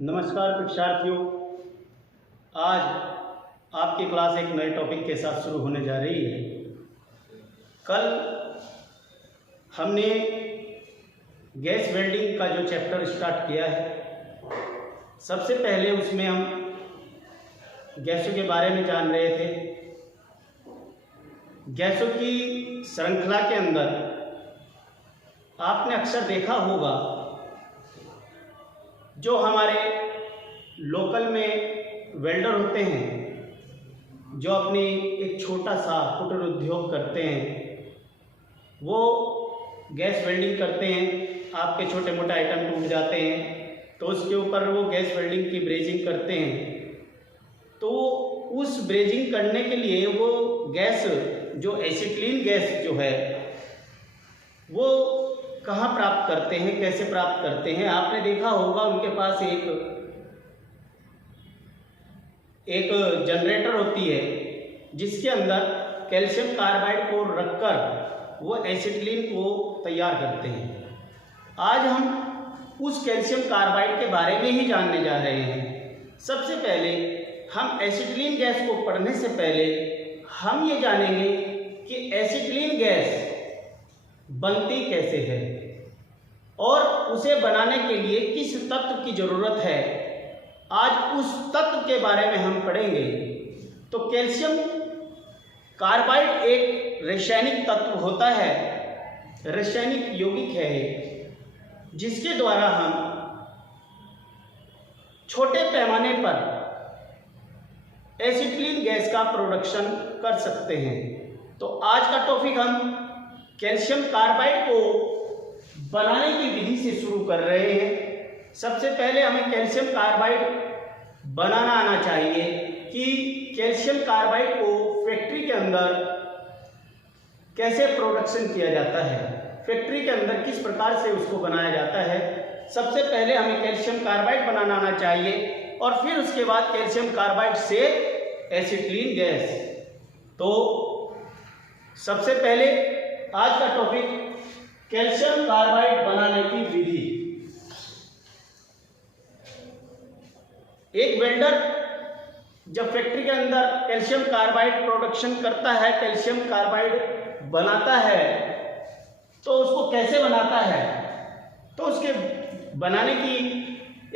नमस्कार परीक्षार्थियों, आज आपकी क्लास एक नए टॉपिक के साथ शुरू होने जा रही है। कल हमने गैस वेल्डिंग का जो चैप्टर स्टार्ट किया है, सबसे पहले उसमें हम गैसों के बारे में जान रहे थे। गैसों की श्रृंखला के अंदर आपने अक्सर देखा होगा, जो हमारे लोकल में वेल्डर होते हैं, जो अपनी एक छोटा सा कुटीर उद्योग करते हैं, वो गैस वेल्डिंग करते हैं। आपके छोटे मोटे आइटम टूट जाते हैं तो उसके ऊपर वो गैस वेल्डिंग की ब्रेजिंग करते हैं। तो उस ब्रेजिंग करने के लिए वो गैस, जो एसिटिलीन गैस जो है, वो कहाँ प्राप्त करते हैं, कैसे प्राप्त करते हैं। आपने देखा होगा उनके पास एक जनरेटर होती है, जिसके अंदर कैल्शियम कार्बाइड को रखकर वो एसिटिलीन को तैयार करते हैं। आज हम उस कैल्शियम कार्बाइड के बारे में ही जानने जा रहे हैं। सबसे पहले हम एसिटिलीन गैस को पढ़ने से पहले हम ये जानेंगे कि एसिटिलीन गैस बनती कैसे है और उसे बनाने के लिए किस तत्व की ज़रूरत है। आज उस तत्व के बारे में हम पढ़ेंगे। तो कैल्शियम कार्बाइड एक रासायनिक तत्व होता है, रासायनिक यौगिक है, जिसके द्वारा हम छोटे पैमाने पर एसिटिलीन गैस का प्रोडक्शन कर सकते हैं। तो आज का टॉपिक हम कैल्शियम कार्बाइड को बनाने की विधि से शुरू कर रहे हैं। सबसे पहले हमें कैल्शियम कार्बाइड बनाना आना चाहिए कि कैल्शियम कार्बाइड को फैक्ट्री के अंदर कैसे प्रोडक्शन किया जाता है, फैक्ट्री के अंदर किस प्रकार से उसको बनाया जाता है। सबसे पहले हमें कैल्शियम कार्बाइड बनाना आना चाहिए और फिर उसके बाद कैल्शियम कार्बाइड से एसिटिलीन गैस। तो सबसे पहले आज का टॉपिक कैल्शियम कार्बाइड बनाने की विधि। एक वेल्डर जब फैक्ट्री के अंदर कैल्शियम कार्बाइड प्रोडक्शन करता है, कैल्शियम कार्बाइड बनाता है, तो उसको कैसे बनाता है, तो उसके बनाने की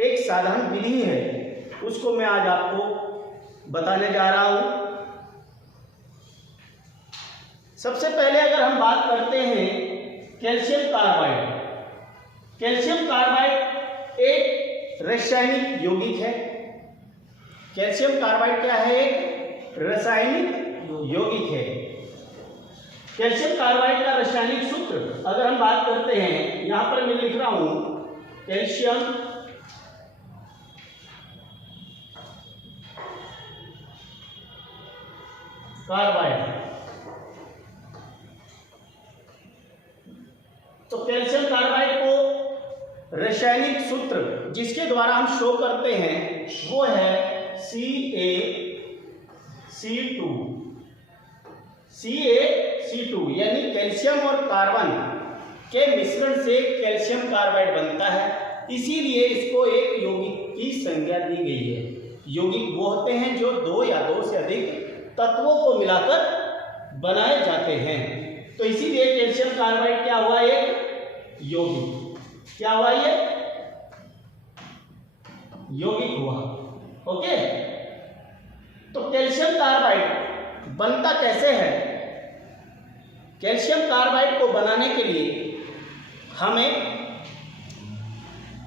एक साधारण विधि है, उसको मैं आज आपको बताने जा रहा हूं। सबसे पहले अगर हम बात करते हैं कैल्शियम कार्बाइड। कैल्शियम कार्बाइड एक रासायनिक यौगिक है। कैल्शियम कार्बाइड क्या है? एक रासायनिक यौगिक है। कैल्शियम कार्बाइड का रासायनिक सूत्र अगर हम बात करते हैं, यहां पर मैं लिख रहा हूं कैल्शियम कार्बाइड। तो कैल्शियम कार्बाइड को रासायनिक सूत्र जिसके द्वारा हम शो करते हैं वो है CaC2। CaC2 यानी कैल्शियम और कार्बन के मिश्रण से कैल्शियम कार्बाइड बनता है, इसीलिए इसको एक यौगिक की संज्ञा दी गई है। यौगिक वो होते हैं जो दो या दो से अधिक तत्वों को मिलाकर बनाए जाते हैं। तो इसीलिए कैल्शियम कार्बाइड क्या हुआ? एक यौगिक। क्या हुआ? ये यौगिक हुआ। ओके, तो कैल्शियम कार्बाइड बनता कैसे है? कैल्शियम कार्बाइड को बनाने के लिए हमें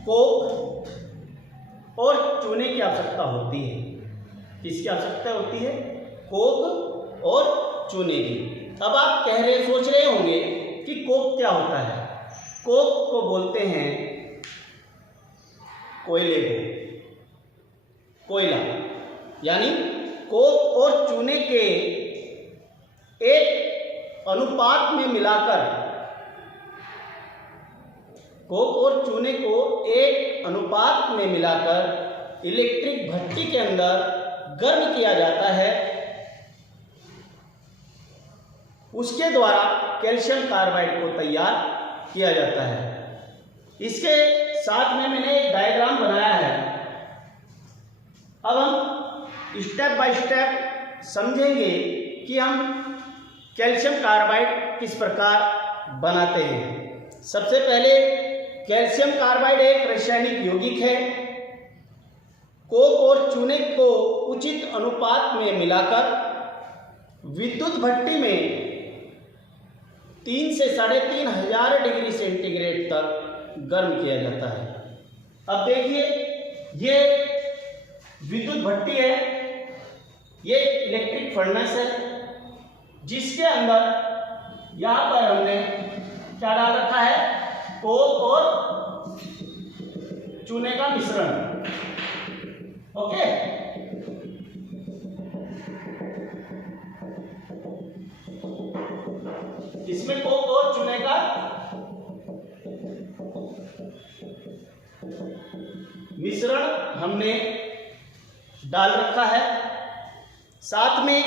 कोक और चूने की आवश्यकता होती है। किसकी आवश्यकता होती है? कोक और चूने की। अब आप सोच रहे होंगे कि कोक क्या होता है। कोक को बोलते हैं कोयले को, कोयला। यानी कोक और चूने के एक अनुपात में मिलाकर, कोक और चूने को एक अनुपात में मिलाकर इलेक्ट्रिक भट्टी के अंदर गर्म किया जाता है। उसके द्वारा कैल्शियम कार्बाइड को तैयार किया जाता है। इसके साथ में मैंने एक डायग्राम बनाया है स्टेप बाय स्टेप समझेंगे कि हम कैल्शियम कार्बाइड किस प्रकार बनाते हैं। सबसे पहले कैल्शियम कार्बाइड एक रासायनिक यौगिक है। कोक और चूने को उचित अनुपात में मिलाकर विद्युत भट्टी में 3 से 3,500 डिग्री सेंटीग्रेड तक गर्म किया जाता है। अब देखिए, ये विद्युत भट्टी है, ये इलेक्ट्रिक फर्नेस है, जिसके अंदर यहाँ पर हमने क्या डाल रखा है, कोक और चूने का मिश्रण। ओके, इसमें कोक और चूने का मिश्रण हमने डाल रखा है। साथ में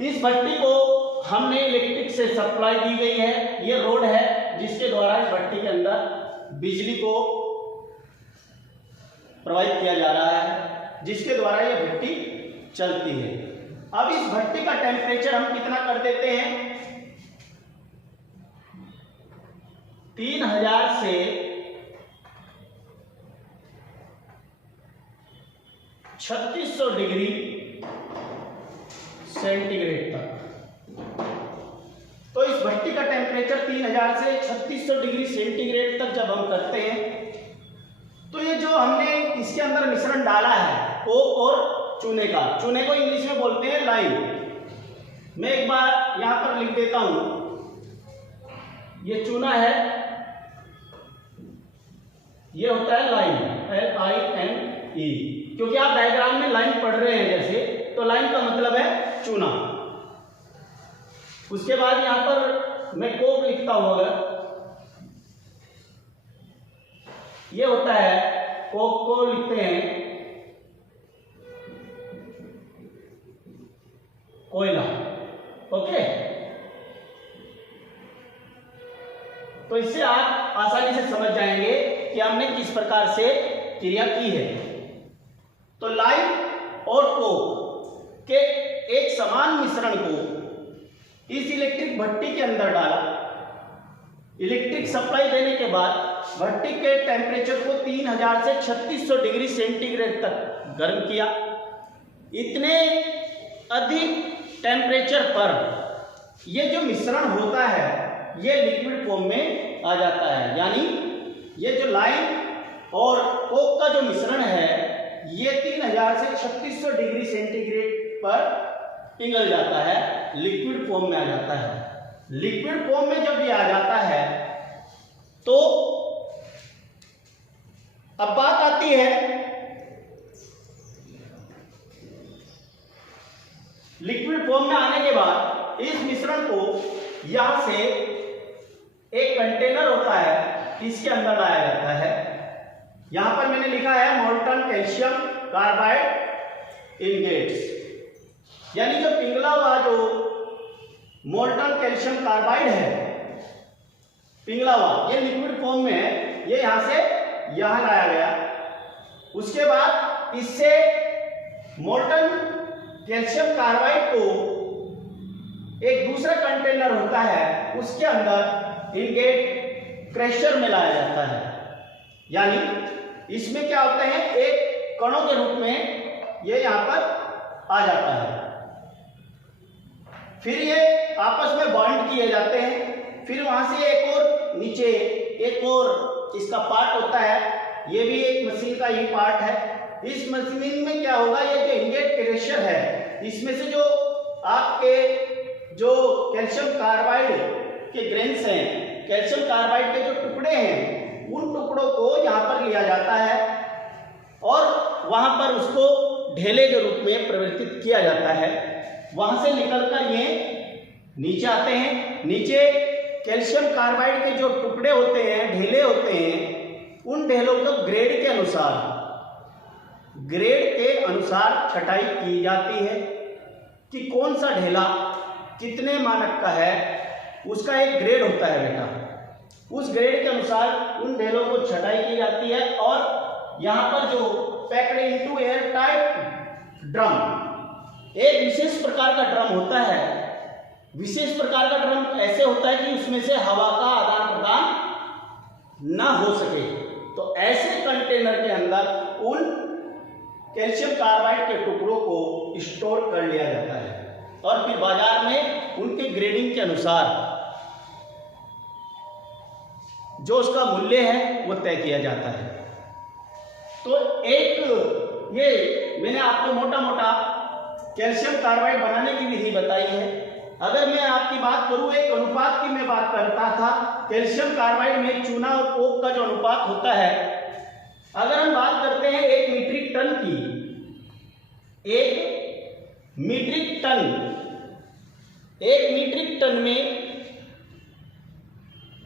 इस भट्टी को हमने इलेक्ट्रिक से सप्लाई दी गई है। ये रोड है जिसके द्वारा इस भट्टी के अंदर बिजली को प्रवाहित किया जा रहा है, जिसके द्वारा ये भट्टी चलती है। अब इस भट्टी का टेम्परेचर हम कितना कर देते हैं, 3000 से 3600 डिग्री सेंटीग्रेड तक। तो इस भट्टी का टेम्परेचर 3000 से 3600 डिग्री सेंटीग्रेड तक जब हम करते हैं, तो ये जो हमने इसके अंदर मिश्रण डाला है कोक और चूने का, चूने को इंग्लिश में बोलते हैं लाइम। मैं एक बार यहां पर लिख देता हूं, ये चूना है, ये होता है लाइम, LIME। क्योंकि आप डायग्राम में लाइन पढ़ रहे हैं जैसे, तो लाइन का मतलब है चूना। उसके बाद यहां पर मैं कोक लिखता हूं, अगर ये होता है, कोक को लिखते हैं कोयला। ओके, तो इससे आप आसानी से समझ जाएंगे कि हमने किस प्रकार से क्रिया की है। तो लाइम और कोक के एक समान मिश्रण को इस इलेक्ट्रिक भट्टी के अंदर डाला। इलेक्ट्रिक सप्लाई देने के बाद भट्टी के टेम्परेचर को 3000 से 3600 डिग्री सेंटीग्रेड तक गर्म किया। इतने अधिक टेम्परेचर पर ये जो मिश्रण होता है, ये लिक्विड फॉर्म में आ जाता है। यानी ये जो लाइम और कोक का जो मिश्रण है, ये 3000 से 3600 डिग्री सेंटीग्रेड पर पिघल जाता है, लिक्विड फॉर्म में आ जाता है। लिक्विड फॉर्म में जब ये आ जाता है, तो अब बात आती है लिक्विड फॉर्म में आने के बाद इस मिश्रण को यहां से एक कंटेनर होता है, इसके अंदर लाया जाता है। यहां पर मैंने लिखा है मोल्टन कैल्शियम कार्बाइड इनगेट्स, यानी जो पिघला हुआ जो मोल्टन कैल्शियम कार्बाइड है, पिघला हुआ, ये लिक्विड फॉर्म में है, ये यहां से यहां लाया गया। उसके बाद इससे मोल्टन कैल्शियम कार्बाइड को एक दूसरा कंटेनर होता है, उसके अंदर इनगेट क्रशर में लाया जाता है। यानी इसमें क्या होते हैं, एक कणों के रूप में ये यहां पर आ जाता है। फिर ये आपस में बॉन्ड किए जाते हैं। फिर वहां से एक और नीचे एक और इसका पार्ट होता है, ये भी एक मशीन का ही पार्ट है। इस मशीन में क्या होगा, ये जो इनगेट क्रशर है, इसमें से जो आपके जो कैल्शियम कार्बाइड के ग्रेन्स हैं, कैल्शियम कार्बाइड के जो टुकड़े हैं, उन टुकड़ों को यहाँ पर लिया जाता है और वहाँ पर उसको ढेले के रूप में परिवर्तित किया जाता है। वहाँ से निकलकर ये नीचे आते हैं। नीचे कैल्शियम कार्बाइड के जो टुकड़े होते हैं, ढेले होते हैं, उन ढेलों को ग्रेड के अनुसार छटाई की जाती है कि कौन सा ढेला कितने मानक का है, उसका एक ग्रेड होता है बेटा। उस ग्रेड के अनुसार उन ढेलों को छटाई की जाती है और यहाँ पर जो packed into air tight drum, एक विशेष प्रकार का ड्रम होता है। विशेष प्रकार का ड्रम ऐसे होता है कि उसमें से हवा का आदान प्रदान ना हो सके, तो ऐसे कंटेनर के अंदर उन कैल्शियम कार्बाइड के टुकड़ों को स्टोर कर लिया जाता है और फिर बाजार में उनके ग्रेडिंग के अनुसार जो उसका मूल्य है वो तय किया जाता है। तो एक ये मैंने आपको मोटा मोटा कैल्शियम कार्बाइड बनाने की विधि बताई है। अगर मैं आपकी बात करूं, एक अनुपात की मैं बात करता था, कैल्शियम कार्बाइड में चूना और कोक का जो अनुपात होता है, अगर हम बात करते हैं 1 मीट्रिक टन की, 1 मीट्रिक टन में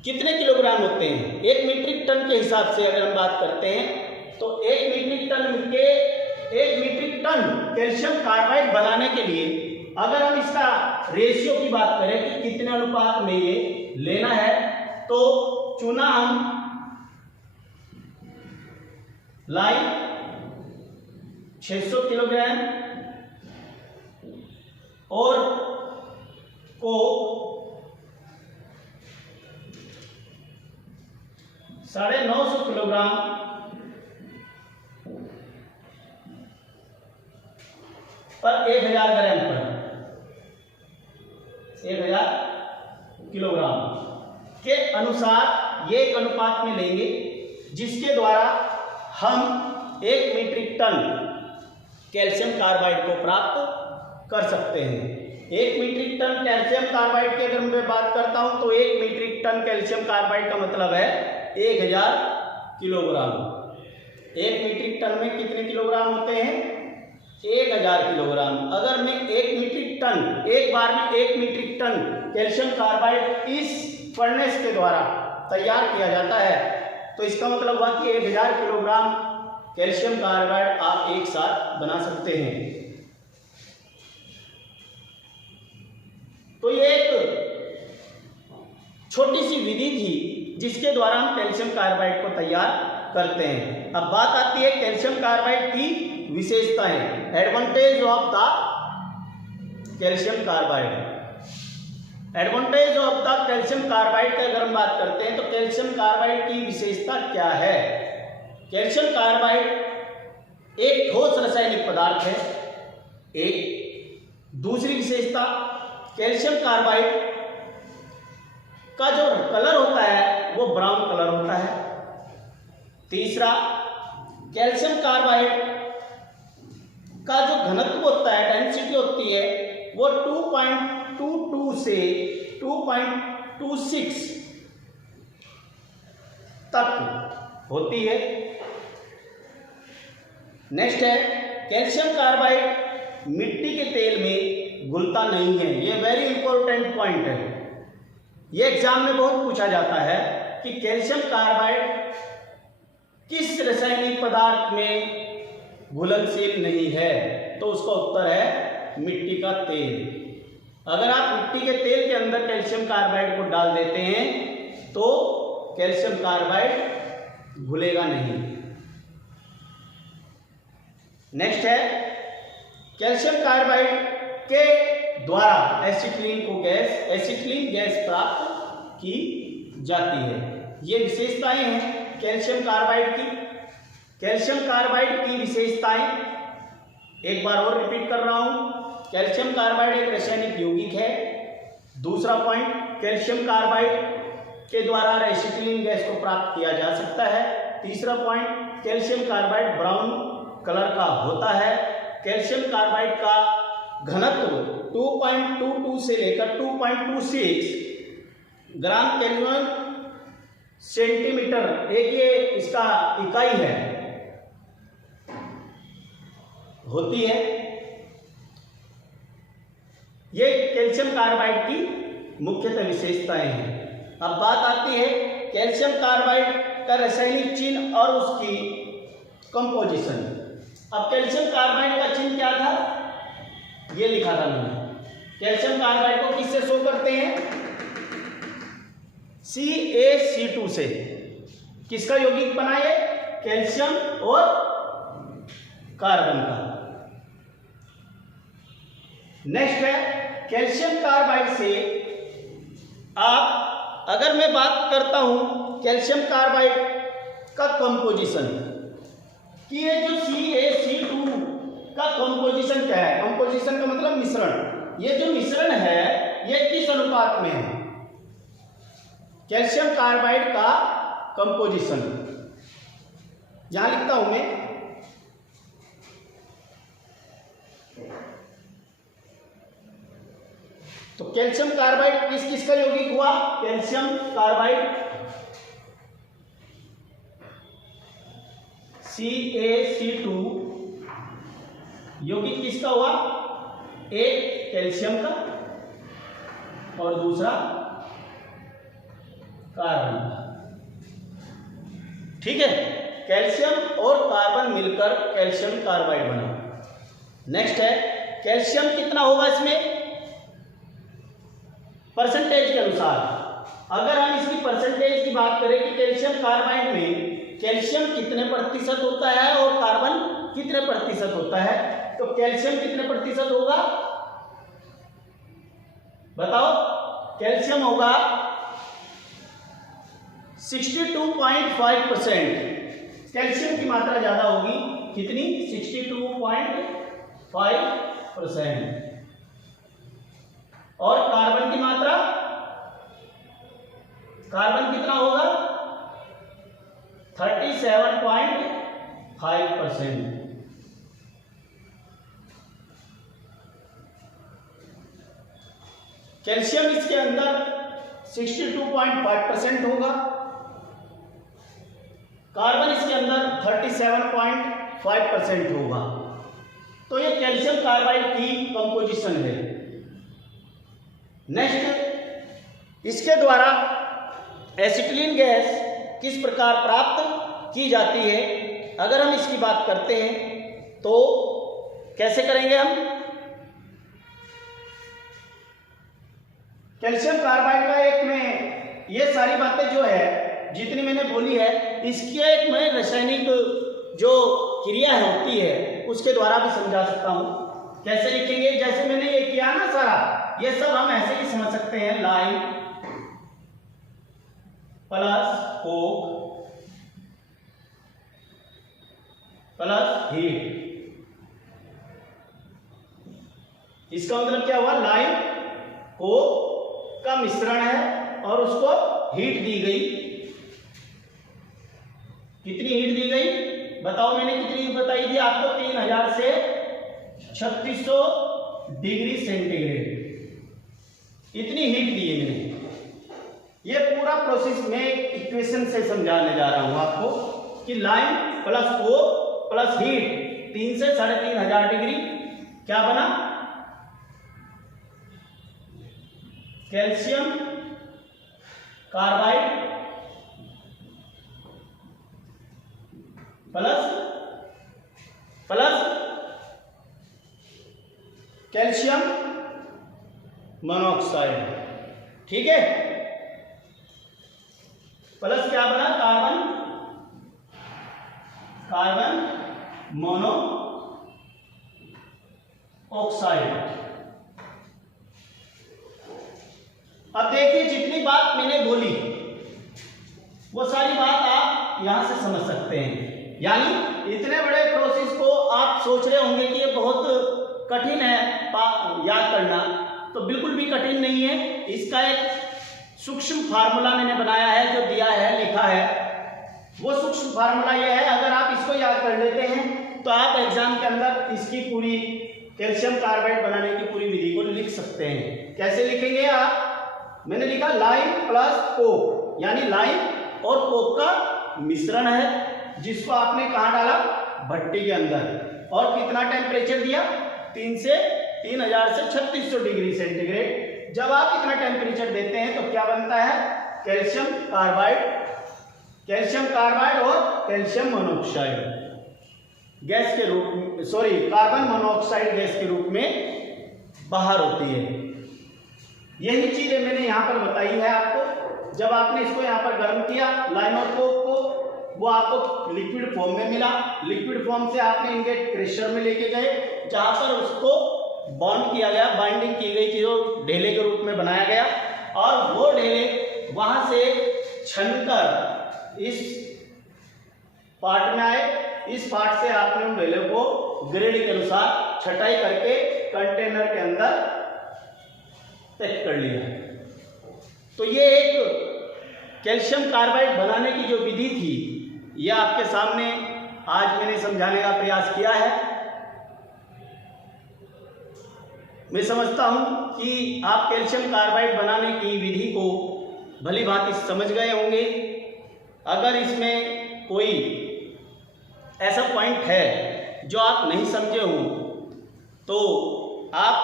कितने किलोग्राम होते हैं? 1 मीट्रिक टन के हिसाब से अगर हम बात करते हैं तो 1 मीट्रिक टन कैल्शियम कार्बाइड बनाने के लिए अगर हम इसका रेशियो की बात करें कि कितने अनुपात में ये लेना है, तो चूना हम लाई 600 किलोग्राम और कोक 950 किलोग्राम पर 1000 ग्राम पर 1000 किलोग्राम के अनुसार ये एक अनुपात में लेंगे, जिसके द्वारा हम 1 मीट्रिक टन कैल्शियम कार्बाइड को प्राप्त कर सकते हैं। 1 मीट्रिक टन कैल्शियम कार्बाइड की अगर मैं बात करता हूं तो 1 मीट्रिक टन कैल्शियम कार्बाइड का मतलब है 1000 किलोग्राम। 1 मीट्रिक टन में कितने किलोग्राम होते हैं? 1000 किलोग्राम। अगर मैं 1 मीट्रिक टन, एक बार में 1 मीट्रिक टन कैल्शियम कार्बाइड इस फर्नेस के द्वारा तैयार किया जाता है, तो इसका मतलब हुआ कि 1000 किलोग्राम कैल्शियम कार्बाइड आप एक साथ बना सकते हैं। तो ये एक छोटी सी विधि थी जिसके द्वारा हम कैल्शियम कार्बाइड को तैयार करते हैं। अब बात आती है कैल्शियम कार्बाइड की विशेषताएं, advantage of the calcium carbide. Advantage of the calcium carbide की अगर हम बात करते हैं तो कैल्शियम कार्बाइड की विशेषता क्या है? कैल्शियम कार्बाइड एक ठोस रासायनिक पदार्थ है। एक दूसरी विशेषता, कैल्शियम कार्बाइड का जो कलर होता है वो ब्राउन कलर होता है। तीसरा, कैल्शियम कार्बाइड का जो घनत्व होता है, डेंसिटी होती है, वो 2.22 से 2.26 तक होती है। नेक्स्ट है, कैल्शियम कार्बाइड मिट्टी के तेल में घुलता नहीं है। ये वेरी इंपॉर्टेंट पॉइंट है, ये एग्जाम में बहुत पूछा जाता है कि कैल्शियम कार्बाइड किस रासायनिक पदार्थ में घुलनशील नहीं है, तो उसका उत्तर है मिट्टी का तेल। अगर आप मिट्टी के तेल के अंदर कैल्शियम कार्बाइड को डाल देते हैं तो कैल्शियम कार्बाइड घुलेगा नहीं। नेक्स्ट है, कैल्शियम कार्बाइड के द्वारा एसिटिलीन गैस प्राप्त की जाती है। ये विशेषताएं हैं कैल्शियम कार्बाइड की। कैल्शियम कार्बाइड की विशेषताएं एक बार और रिपीट कर रहा हूं। कैल्शियम कार्बाइड एक रासायनिक यौगिक है। दूसरा पॉइंट, कैल्शियम कार्बाइड के द्वारा एसिटिलीन गैस को प्राप्त किया जा सकता है। तीसरा point, calcium carbide brown colour का होता है। कैल्शियम कार्बाइड का घनत्व 2.22 से लेकर 2.26 ग्राम केल्विन सेंटीमीटर, एक ये इसका इकाई है, होती है। ये कैल्शियम कार्बाइड की मुख्यतः विशेषताएं हैं। अब बात आती है कैल्शियम कार्बाइड का रासायनिक चिन्ह और उसकी कंपोजिशन। अब कैल्शियम कार्बाइड का चिन्ह क्या था, ये लिखा था मैंने। कैल्शियम कार्बाइड को किससे शो करते हैं? CaC2 से। किसका यौगिक बना है? कैल्शियम और कार्बन का। नेक्स्ट है कैल्शियम कार्बाइड से आप, अगर मैं बात करता हूं कैल्शियम कार्बाइड का कंपोजिशन कि ये जो CaC2 का कंपोजिशन क्या है, कंपोजिशन का मतलब मिश्रण, ये जो मिश्रण है ये किस अनुपात में है, कैल्शियम कार्बाइड का कंपोजिशन यहां लिखता हूं मैं। तो कैल्शियम कार्बाइड किस किस का यौगिक हुआ, कैल्शियम कार्बाइड CaC2 यौगिक किसका हुआ, एक कैल्शियम का और दूसरा कार्बन का। ठीक है, कैल्शियम और कार्बन मिलकर कैल्शियम कार्बाइड बना। नेक्स्ट है कैल्शियम कितना होगा इसमें, परसेंटेज के अनुसार। अगर हम इसकी परसेंटेज की बात करें कि कैल्शियम कार्बाइड में कैल्शियम कितने प्रतिशत होता है और कार्बन कितने प्रतिशत होता है, तो कैल्शियम कितने प्रतिशत होगा बताओ, कैल्शियम होगा 62.5%। कैल्शियम की मात्रा ज्यादा होगी, कितनी, 62.5%। और कार्बन की मात्रा, कार्बन कितना होगा 37.5%। कैल्शियम इसके अंदर 62.5% होगा, कार्बन इसके अंदर 37.5% होगा। तो ये कैल्शियम कार्बाइड की कंपोजिशन है। नेक्स्ट, इसके द्वारा एसिटिलीन गैस किस प्रकार प्राप्त की जाती है, अगर हम इसकी बात करते हैं तो कैसे करेंगे हम, कैल्शियम कार्बाइड का एक में ये सारी बातें जो है जितनी मैंने बोली है इसकी एक में रासायनिक जो क्रिया होती है उसके द्वारा भी समझा सकता हूं। कैसे लिखेंगे, जैसे मैंने ये किया ना सारा, ये सब हम ऐसे ही समझ सकते हैं, lime plus Coke plus heat. इसका मतलब क्या हुआ, लाइम कोक का मिश्रण है और उसको हीट दी गई। कितनी हीट दी गई बताओ, मैंने कितनी बताई थी आपको, 3000 से 3600 डिग्री सेंटीग्रेड, इतनी हीट दी है मैंने। ये पूरा प्रोसेस में इक्वेशन से समझाने जा रहा हूं आपको कि lime plus Coke plus heat 3 से 3500 डिग्री क्या बना, calcium carbide plus calcium monoxide. ठीक है, प्लस क्या बना, कार्बन मोनोऑक्साइड। अब देखिए जितनी बात मैंने बोली वो सारी बात आप यहां से समझ सकते हैं। यानी इतने बड़े प्रोसेस को आप सोच रहे होंगे कि ये बहुत कठिन है याद करना, तो बिल्कुल भी कठिन नहीं है। इसका एक सूक्ष्म फार्मूला मैंने बनाया है, जो दिया है, लिखा है। वो सूक्ष्म फार्मूला ये है, अगर आप इसको याद कर लेते हैं तो आप एग्जाम के अंदर इसकी पूरी कैल्शियम कार्बाइड बनाने की पूरी विधि को लिख सकते हैं। कैसे लिखेंगे आप, मैंने लिखा लाइम प्लस कोक, यानी लाइम और कोक का मिश्रण है जिसको आपने कहां डाला, भट्टी के अंदर, और कितना टेम्परेचर दिया, 3000 से 3600 डिग्री सेंटीग्रेड। जब आप इतना टेम्परेचर देते हैं तो क्या बनता है, कैल्शियम कार्बाइड और कैल्शियम मोनोऑक्साइड गैस के रूप में, कार्बन मोनोऑक्साइड गैस के रूप में बाहर होती है। यही चीजें मैंने यहां पर बताई है आपको। जब आपने इसको यहां पर गर्म किया, लाइम और कोक को, वो आपको लिक्विड फॉर्म में मिला। लिक्विड फॉर्म से आपने इनगेट प्रेशर में लेके गए, जहाँ पर उसको बॉन्ड किया गया, बाइंडिंग की गई चीज़ों ढेले के रूप में बनाया गया, और वो ढेले वहाँ से छनकर इस पार्ट में आए। इस पार्ट से आपने उन ढेले को ग्रेड के अनुसार छटाई करके कंटेनर के अंदर पैक कर लिया। तो ये एक कैल्शियम कार्बाइड बनाने की जो विधि थी, यह आपके सामने आज मैंने समझाने का प्रयास किया है। मैं समझता हूं कि आप कैल्शियम कार्बाइड बनाने की विधि को भली भांति समझ गए होंगे। अगर इसमें कोई ऐसा पॉइंट है जो आप नहीं समझे हो, तो आप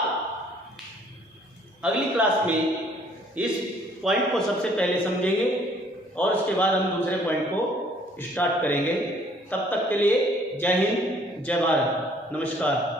अगली क्लास में इस पॉइंट को सबसे पहले समझेंगे और उसके बाद हम दूसरे पॉइंट को स्टार्ट करेंगे। तब तक के लिए जय हिंद, जय भारत, नमस्कार।